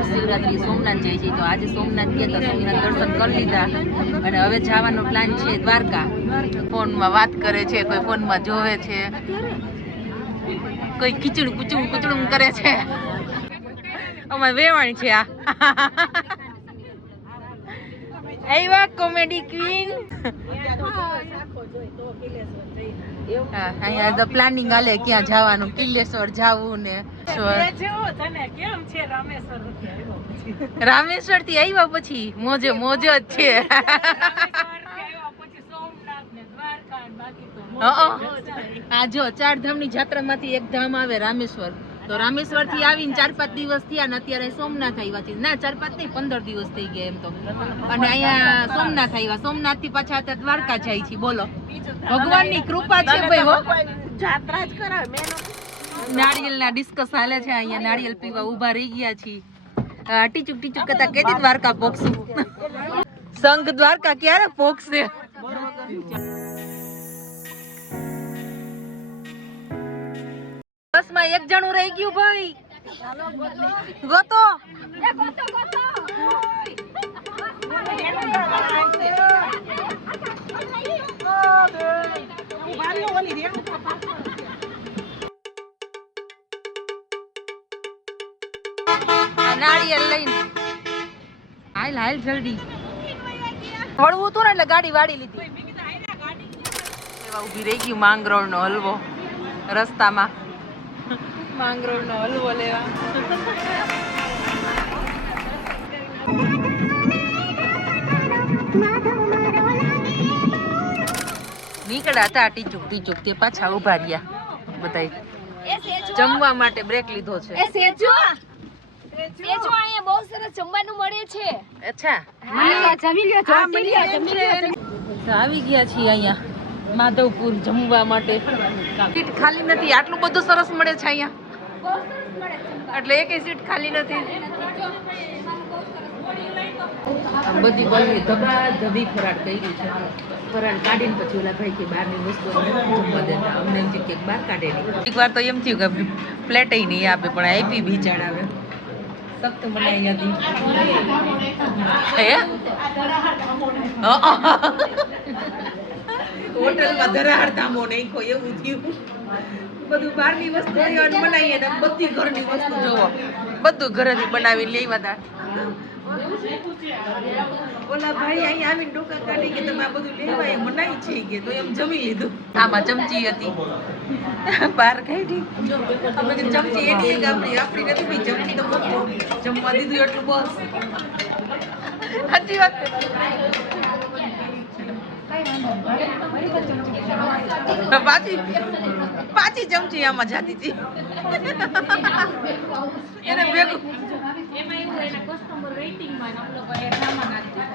દર શિવરાત્રી સોમનાથ જાય છે. તો આજે સોમનાથ ગયા હતા, સોમનાથ દર્શન કરી લીધા અને હવે જવાનો પ્લાન છે દ્વારકા. ફોનમાં વાત કરે છે, કોઈ ફોનમાં જોવે છે, કોઈ ખીચડું કુચડું કરે છે. અમારે વેવાણી છે આ આવ્યા કોમેડી ક્વીન. અહીંયા તો પ્લાનિંગ હાલે ક્યાં જવાનું, કિલ્લેશ્વર જવું ને રામેશ્વર થી આવ્યા પછી મોજે મોજ જ છે. હા જો 4 ધામ ની જાત્રા માંથી એક ધામ આવે રામેશ્વર. તો રામેશ્વર થી આવીને 4-5 દિવસ થયા ને અત્યારે સોમનાથ આવ્યા છે. ના 4-5 નહીં 15 દિવસ થઈ ગયા એમ તો. અને અહીંયા સોમનાથ આવ્યા, સોમનાથ થી પાછા અત્યારે દ્વારકા જાય છે. બોલો ભગવાન ની કૃપા છે ભાઈ હો. જાત્રા જ કરાવે. નાળિયેર ના ડિસ્કસ હાલે છે અહીંયા, નાળિયેર પીવા ઉભા રહી ગયા છીએ. ટીચુક કરતા કેદી દ્વારકા પોકશું. સંઘ દ્વારકા ક્યારે પોકશે. બસ માં એક જણું રહી ગયું ભાઈ, ગોતો. નાળિયેર લઈને હાલ જલ્દી. વળવું હતું ને એટલે ગાડી વાળી લીધી. એવા ઉભી રહી ગયું માંગરોળ નો હલવો રસ્તામાં. માંગરોળ નો હલવો લેવા નીકળ્યા હતા. ટીચુક તે પાછા ઉભા રહ્યા બધા જમવા માટે બ્રેક લીધો છે. અહીંયા બહુ સરસ જમવાનું મળે છે. અચ્છા જમી લ્યો. આવી ગયા છીએ અહીંયા માધવપુર જમવા માટે. સીટ ખાલી નથી, આટલું બધું સરસ મળે છે અહીંયા, એટલે એકેય સીટ ખાલી નથી. બધી બધી ધબાધબી ફરાળ કર્યું છે. ફરાળ કાઢીને પછી ઓલા ભાઈ કે બહારની વસ્તુ જમવા દેતા. અમને એમ થયું કે બહાર કાઢેલી. એક વાર તો એમ થયું કે પ્લેટ નહીં આપે, પણ આપી બી ચડાવે. સખ્ત બનાવી હતી. હોટલમાં ધરાડ તામો નાખો એવું થયું. બધું બહારની વસ્તુ બનાવીએ ને બધી ઘરની વસ્તુ જોવો, બધું ઘરેથી બનાવીને લેવા હતા. ઓલા ભાઈ અહીંયા આવીને ડોકા કાઢી કે તમે આ બધું લેવા એ મનાઈ છે કે, તો એમ જમી લીધું. આમાં ચમચી હતી બહાર કાઢી. અમે ચમચી એની એક આપણી નથી ભાઈ, ચમચી તો જમવા દીધું એટલું બસ. સાચી વાત. પાછી ચમચી આમાં જાતી હતી. એને ભેગું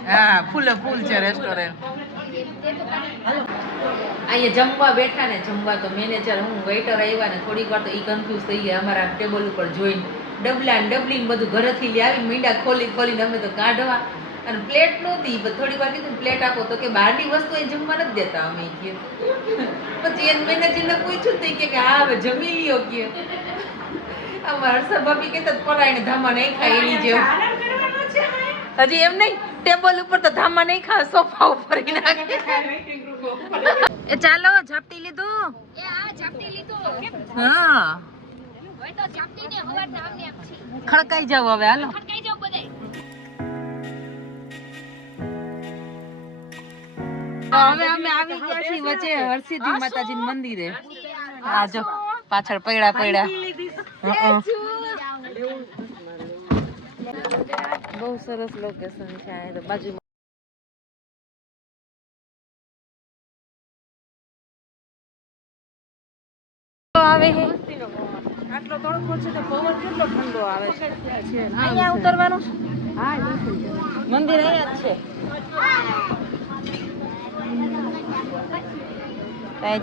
હા ફૂલ છે રેસ્ટોરન્ટ. અહીંયા જમવા બેઠા ને, જમવા તો મેનેજર હું વેઇટર આવ્યા ને થોડીક વાર તો ઈ કન્ફ્યુઝ થઈ ગયા. અમારા ટેબલ ઉપર જોઈને ડબલા ને બધું ઘરેથી લઈ આવીને મીંડા ખોલીને અમે તો કાઢવા. અને પ્લેટ નહોતી, થોડી વાર કીધું પ્લેટ આપો તો કે બહારની વસ્તુ એ જમવા નથી દેતા અમે કે. પછી એને મેનેજરને પૂછ્યું તો કે હા હવે જમી લ્યો કે. અમારા હર્ષા ભાભી કહેતા પરાઈને ધામા નહીં ખાય એની જેવું. હજી એમ નહીં, ટેબલ ઉપર તો ધામા નહીં ખાય, સોફા ઉપર નાખે. એ ચાલો ઝાપટી લીધું. હા ખડકાઈ જાવ હવે, હાલો. હવે અમે આવી ગયા છીએ વચ્ચે હરસિદ્ધિ માતાજી મંદિરે. આ જો પાછળ પડ્યા. બહુ સરસ લોકેશન છે આ તો બાજુમાં. આવે છે આટલો તડકો છે તો પવન કેટલો ઠંડો આવે છે. અહીંયા ઉતરવાનું મંદિર અહીંયા જ છે.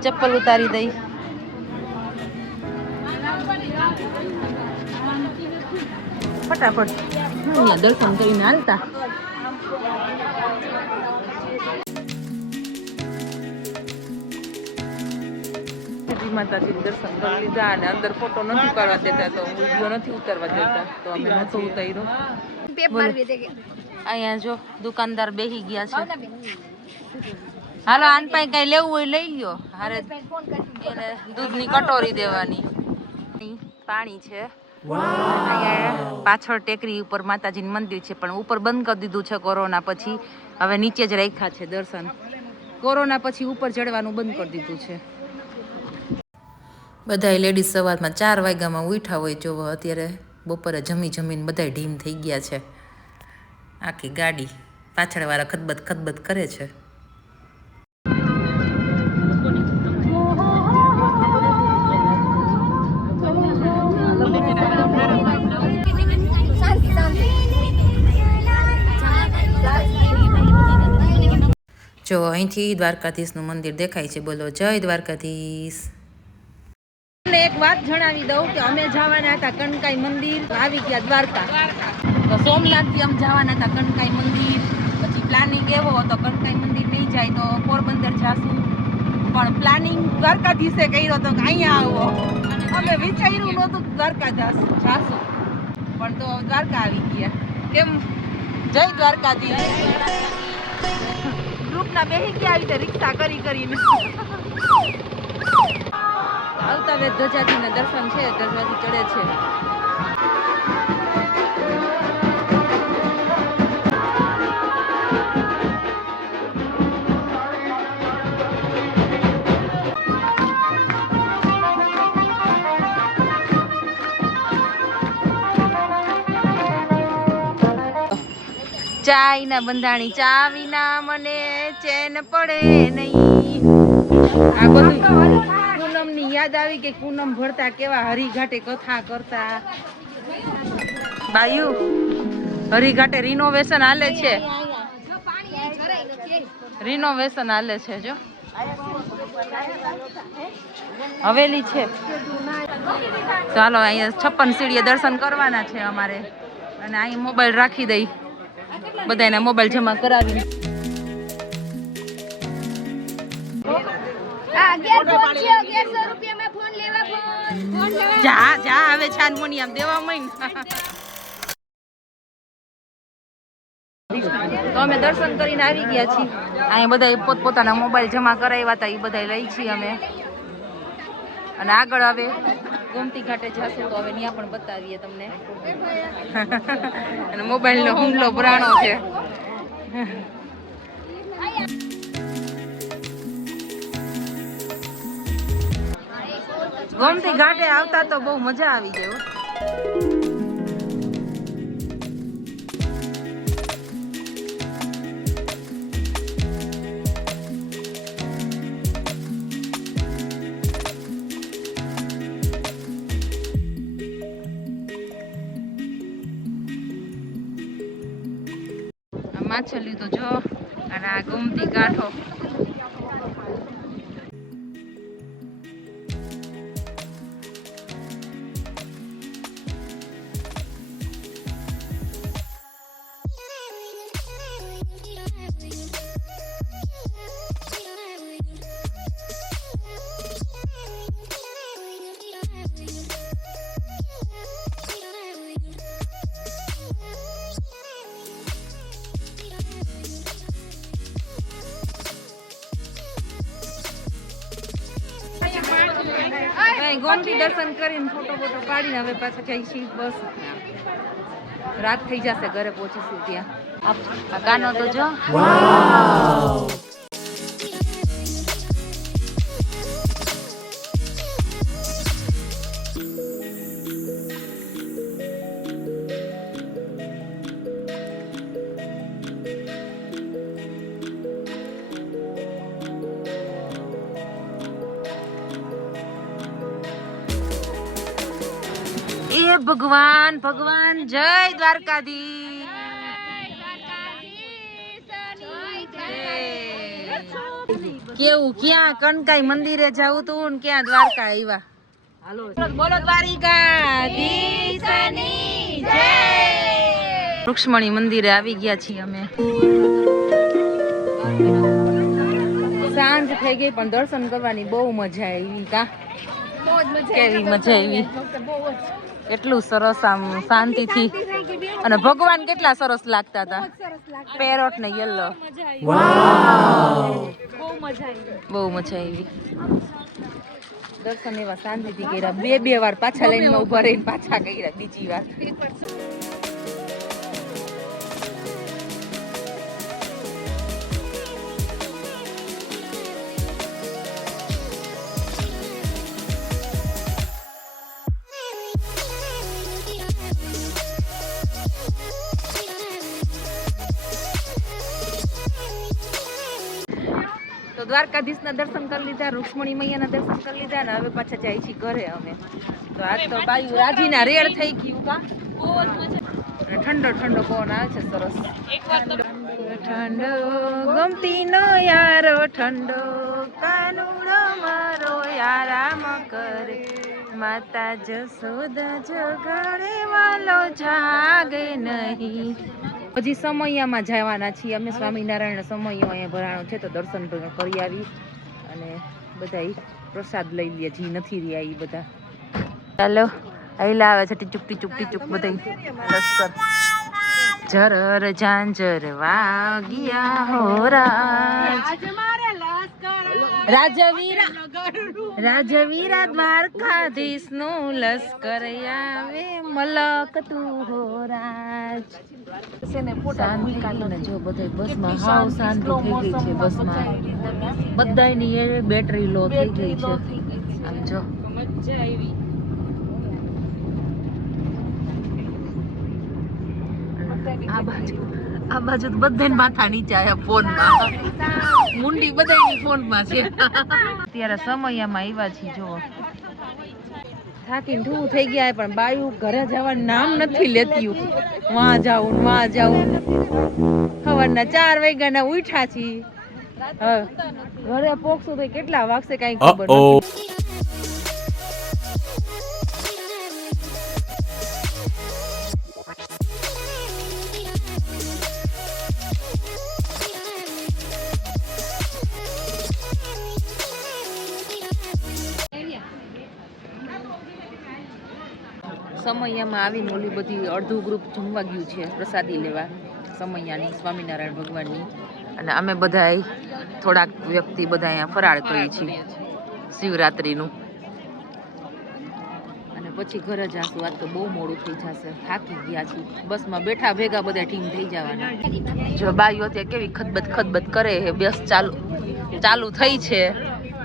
ચપ્પલ ઉતારી દઈ. ફટાફટ દર્શન કરીને હાલતા. માતાજીના દર્શન કરી લીધા અને અંદર ફોટો નથી પાડવા દેતા તો વિડીયો નથી ઉતારવા દેતા તો અમે નતો ઉતાર્યો. અહીંયા જો દુકાનદાર બેહી ગયા છે. હાલો આન પાસે કઈ લેવું હોય લઈ લ્યો. હારે એને દૂધની કટોરી દેવાની. પાણી છે અહીંયા પાછળ ટેકરી ઉપર માતાજીનું મંદિર છે પણ ઉપર બંધ કરી દીધું છે કોરોના પછી. હવે નીચે જ રાખ્યા છે દર્શન. કોરોના પછી ઉપર ચડવાનું બંધ કરી દીધું છે. બધા લેડીઝ સવારમાં 4 વાગ્યામાં ઉઠ્યા હોય. જો અત્યારે બપોરે જમીને બધા ઢીમ થઈ ગયા છે. આખી ગાડી પાછળવાળા ખદબદ કરે છે. જો અહીંથી દ્વારકાધીશનું મંદિર દેખાય છે. બોલો જય દ્વારકાધીશ. એક વાત જણાવી દઉં કે અમે જવાના હતા કનકાઈ મંદિર, આવી ગયા દ્વારકા. તો સોમનાથથી અમે જવાના હતા કનકાઈ મંદિર. પછી પ્લાનિંગ એવો હતો કનકાઈ મંદિર નહીં જાય તો પોરબંદર જાશું, પણ પ્લાનિંગ દ્વારકાધીશે કર્યો હતો કે અહીંયા આવો. અમે વિચાર્યું નહોતું દ્વારકા જાશું, પણ તો દ્વારકા આવી ગયા. કેમ જય દ્વારકાધીશ. ગ્રુપના બેહી ગયા આવી રીતે રિક્ષા કરીને આવતા વેત ધજાજીના દર્શન છે. ધજાજી ચડે છે. ચાઈના બંધાણી ચા વિના મને ચેન પડે નહીં. આ બધું પૂનમની યાદ આવી કે પૂનમ ભરતા કેવા હરિઘાટે કથા કરતા. બાયુ હરિઘાટે રિનોવેશન હાલે છે. રિનોવેશન હાલે છે. જો હવેલી છે. ચાલો અહીંયા 56 સીડીએ દર્શન કરવાના છે અમારે. અને અહીં મોબાઈલ રાખી દઈ. બધાના મોબાઈલ જમા કરાવી. જા હવે છાનમોની આમ દેવા મઈન. તો અમે દર્શન કરીને આવી ગયા છીએ. અહીંયા બધા પોતપોતાના મોબાઈલ જમા કરાવ્યા હતા એ બધા લઈ છીએ અમે. અને આગળ હવે ગોમતી ઘાટે જશું તો હવે ત્યાં પણ બતાવીએ તમને. અને મોબાઈલનો હુમલો ભરાણો છે. ગોમતી ઘાટે આવતા તો બહુ મજા આવી ગઈ. માછલી તો જો અને આ ગોમતી ગાંઠો. ગોમતી દર્શન કરીને ફોટો પાડીને હવે પાછા જઈશું. બસ રાત થઈ જશે, ઘરે પહોંચીશું ત્યાં. આ કાનો તો જો ભગવાન ભગવાન જય દ્વારકાધીશ. કેવું ક્યાં કનકાઈ મંદિરે જાવું તું ને ક્યાં દ્વારકા આવ્યા. બોલો દ્વારિકાધીશની જય. રૂક્ષ્મણી મંદિરે આવી ગયા છીએ અમે. સાંજ થઈ ગઈ પણ દર્શન કરવાની બહુ મજા આવી કા બહુ જ મજા કેવી મજા આવી બહુ જ એટલું સરસ આમ શાંતિથી અને ભગવાન કેટલા સરસ લાગતા હતા સરસ લાગે પેરોટ ને યલો બહુ મજા આવી બહુ મજા આવી દર્શન એવા શાંતિથી કર્યા બે વાર પાછા લાઈનમાં ઉભા રહીને પાછા કર્યા બીજી વાર તો દ્વારકાધીશના દર્શન કરી લીધા રૂક્ષ્મણી મૈયાના દર્શન કરી લીધા ને હવે પાછા જાય છીએ ઘરે અમે તો આજ તો બાયું રાજીના રેડ થઈ ગયું કા બહુ જ મજા અને ઠંડો ઠંડો પવન આવે છે સરસ એકવાર તો ઠંડો ગમતી નો યારો ઠંડો કાનુડો મારો યારામ કરે માતા જસોદા જગાડે વાલો જાગે નહીં હજી સમૈયામાં જવાના છીએ અમે સ્વામિનારાયણ સમયો અહીંયા ભરાણો છે તો દર્શન કરી આવી અને બધા પ્રસાદ લઈ લે જી નથી રહ્યા એ બધા ચાલો આઈલા આવે છે ટીચુક ટીચુક ટીચુક બધા લશ્કર જરર ઝાંઝર વાગ્યા હો રાજ રાજવીરા દ્વારકાધીશ નું લશ્કર આવે મલક તું હો રાજ શાંતિ જો બધા બસમાં હાવ શાંતિ થઈ ગઈ છે બસમાં બધાની એ બેટરી લો થઈ ગઈ છે આમ જો મજા આવી આ બાજુ તો બધાને માથા નીચે આયા ફોનમાં મુંડી બધાની ફોનમાં છે અત્યારે સમયમાં આવ્યા છીએ જો થાકીને ઢૂ થઈ ગયા પણ બાયું ઘરે જવાનું નામ નથી લેતી વાં જાઉં સવારના 4 વાગ્યાના ઉઠ્યા છીએ ઘરે પોકશું તો કેટલા વાગશે કઈ ખબર નથી સમયમાં આવીને ઓલી બધી અડધું ગ્રુપ જમવા ગયું છે પ્રસાદી લેવા સમયની સ્વામિનારાયણ ભગવાનની અને અમે બધા થોડાક વ્યક્તિ બધા અહીંયા ફરાળ કરી છીએ શિવરાત્રીનું અને પછી ઘરે જાશું આજ તો બહુ મોડું થઈ જશે થાકી ગયા છીએ બસમાં બેઠા ભેગા બધા ટીમ થઈ જવાના જો બાઈઓ ત્યાં કેવી ખદબદ કરે હે બસ ચાલુ થઈ છે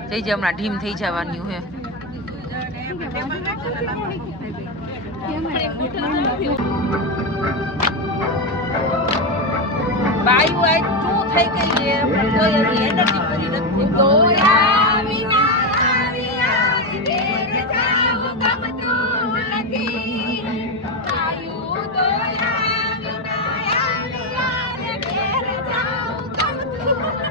જઈ જે હમણાં ઢીમ થઈ જવાની હે બાયુ આજ શું થઈ ગઈ છે પણ કોઈ એની એનર્જી પૂરી નથી દોયા વિના આવી ઘેર જાવ ગમતું નથી બાયુ દોયા વિના આવી ઘેર જાવ ગમતું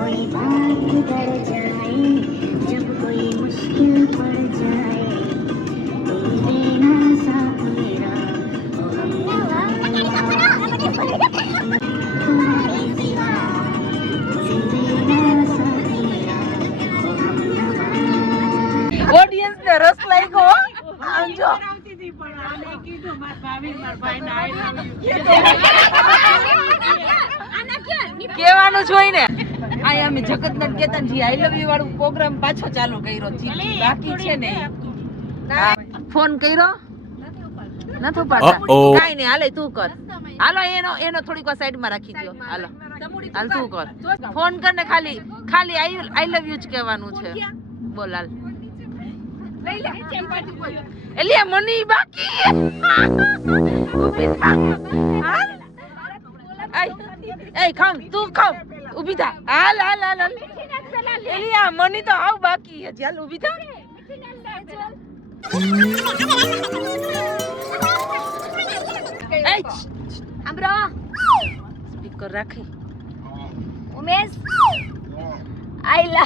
कोई बात कर जाए जब कोई मुश्किल पड़ जाए तेरे ना साथ मेरा तुम्हारे सिवा तेरे ना साथ मेरा ઓડિયન્સ ને રસ લાગ્યો આમ જો કેવાનું જ હોય ને. આ અમે જગતનાથ કેતનજી આઈ લવ યુ વાળું પ્રોગ્રામ પાછો ચાલુ કર્યો છે. બાકી છે ને ફોન કર્યો નથી ઉપાડતા. કાઈ નહીં, હાલે તું કર. હાલો એનો થોડીક વાર સાઈડ માં રાખી દો. હાલો હાલ તું કર. ફોન કર ને ખાલી આઈ લવ યુ જ કહેવાનું છે. બોલ હાલ. એલી મની બાકી એ ખમ તું ખમ ઊભી થા. હાલ હાલ હાલ એલી આ મની તો આવ બાકી છે. ચાલ ઊભી થા. સાંભળો સ્પીકર રાખી. ઉમેશ આઈ લવ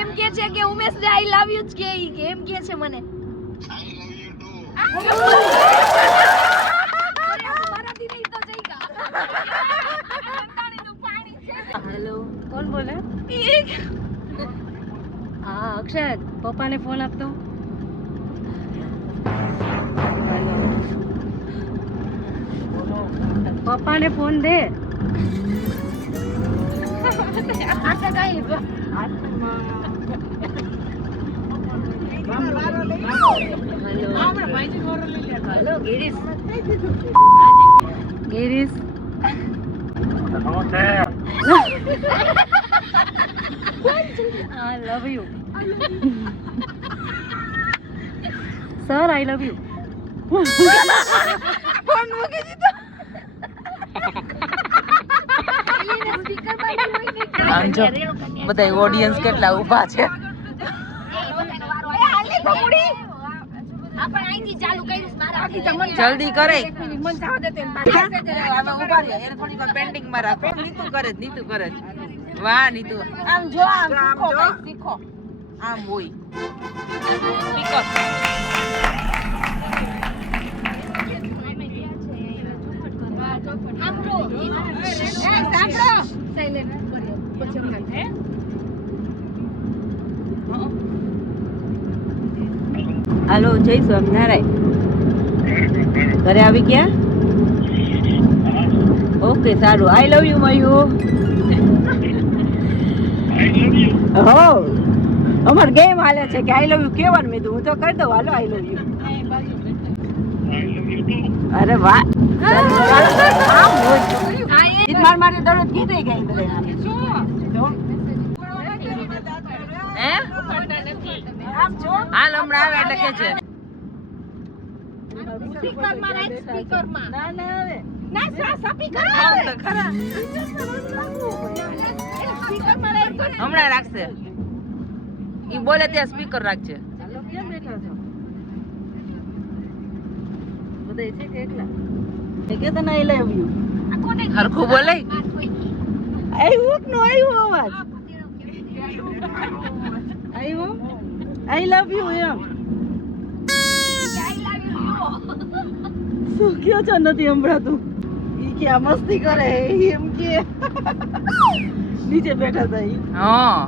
એમ કે છે કે ઉમેશ ને આઈ લવ યુ જ કે ઈ કે એમ કે છે મને હેલો કોણ બોલે? હા અક્ષર, પપ્પાને ફોન આપતો. પપ્પાને phone they. Hello Girish. Girish I love you. Sir, I love you. Phone મૂકી દીધો. આમ જો બધા ઓડિયન્સ કેટલા ઊભા છે. જલ્દી કરે. હવે ઊભા રહે. એને થોડીક વાર પેન્ડિંગ માં રાખો. નીતુ કરે જ. વાહ નીતુ. આમ જો આમ શીખો ભાઈ, શીખો. આમ હોય. સ્પીકર. હાલો જય સ્વામિનારાયણ. ઘરે આવી ગયા? ઓકે સારું. આઈ લવ યુ મયુ. હો અમાર ગેમ હાલે છે કે આઈ લવ યુ કેવાનું. મેં હું તો કહી દઉં હાલો આઈ લવ યુ. અરે વાહ. મારી દરરોજ કીધી ગઈ બધે. હે હાલ હમણાં આવે એટલે કે છે. હમણાં રાખશે. ઈ બોલે ત્યાં સ્પીકર રાખજે. હરખું બોલે. આઈ લવ યુ એમ શું કયો છો? નથી સંભળાતું. ઈ કે આ મસ્તી કરે એમ કે નીચે બેઠા હતા ઈ. હા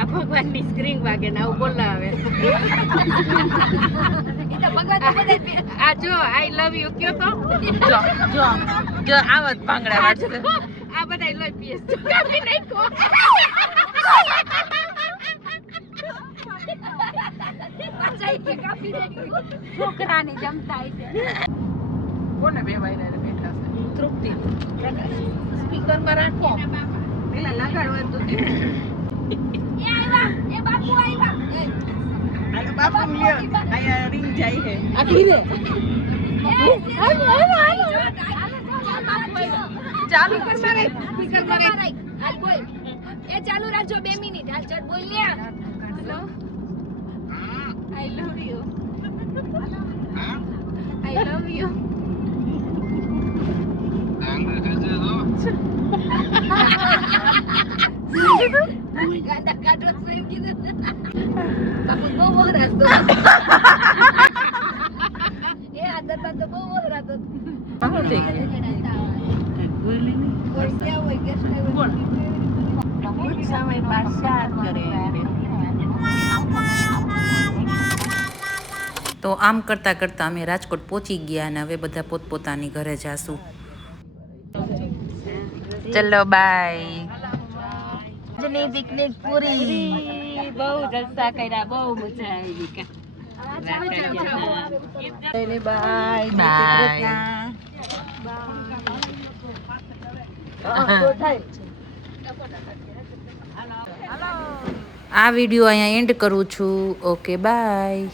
આ ભગવાનની સ્ક્રીન વાગે ને આવું બોલાવે. આ જો આઈ લવ યુ કયો તો. જો જો જો આવત ભાંગડા વાંચે. આ બધા લઈ પીએ કાપી નાખો. છોકરાની જમતા કોને બે વાયરા બેઠા છે? તૃપ્તિ. સ્પીકર માં રાખો. પેલા લગાડવા તો દે. એ બાપુ આવ્યા. બાપુ લ્યો આયા રિંગ જાય છે. આ ધીરે ચાલુ કર મારે. સ્પીકર માં રાખ. હાલ બોલ. એ ચાલુ રાખજો 2 મિનિટ. હાલ ચટ બોલ લે. Hello. I love you. I love you. ગાંડા કાઢો સ્વીમ કીધું. બાપુ બહુ વહરાતો એ આદત તો બહુ વહરાતો શું થઈ ગયું? કોઈ ક્યાં હોય ગેસ્ટ આવ્યો कुछ समय पश्चात करेंगे। તો આમ કરતાં કરતાં અમે રાજકોટ પહોંચી ગયા અને હવે બધા પોતપોતાની ઘરે જાશું. ચલો બાય. આજની પિકનિક પૂરી. બહુ જલસા કર્યા, બહુ મજા આવી. Bye bye. આ વિડીયો અહીંયા એન્ડ કરું છું. Okay bye.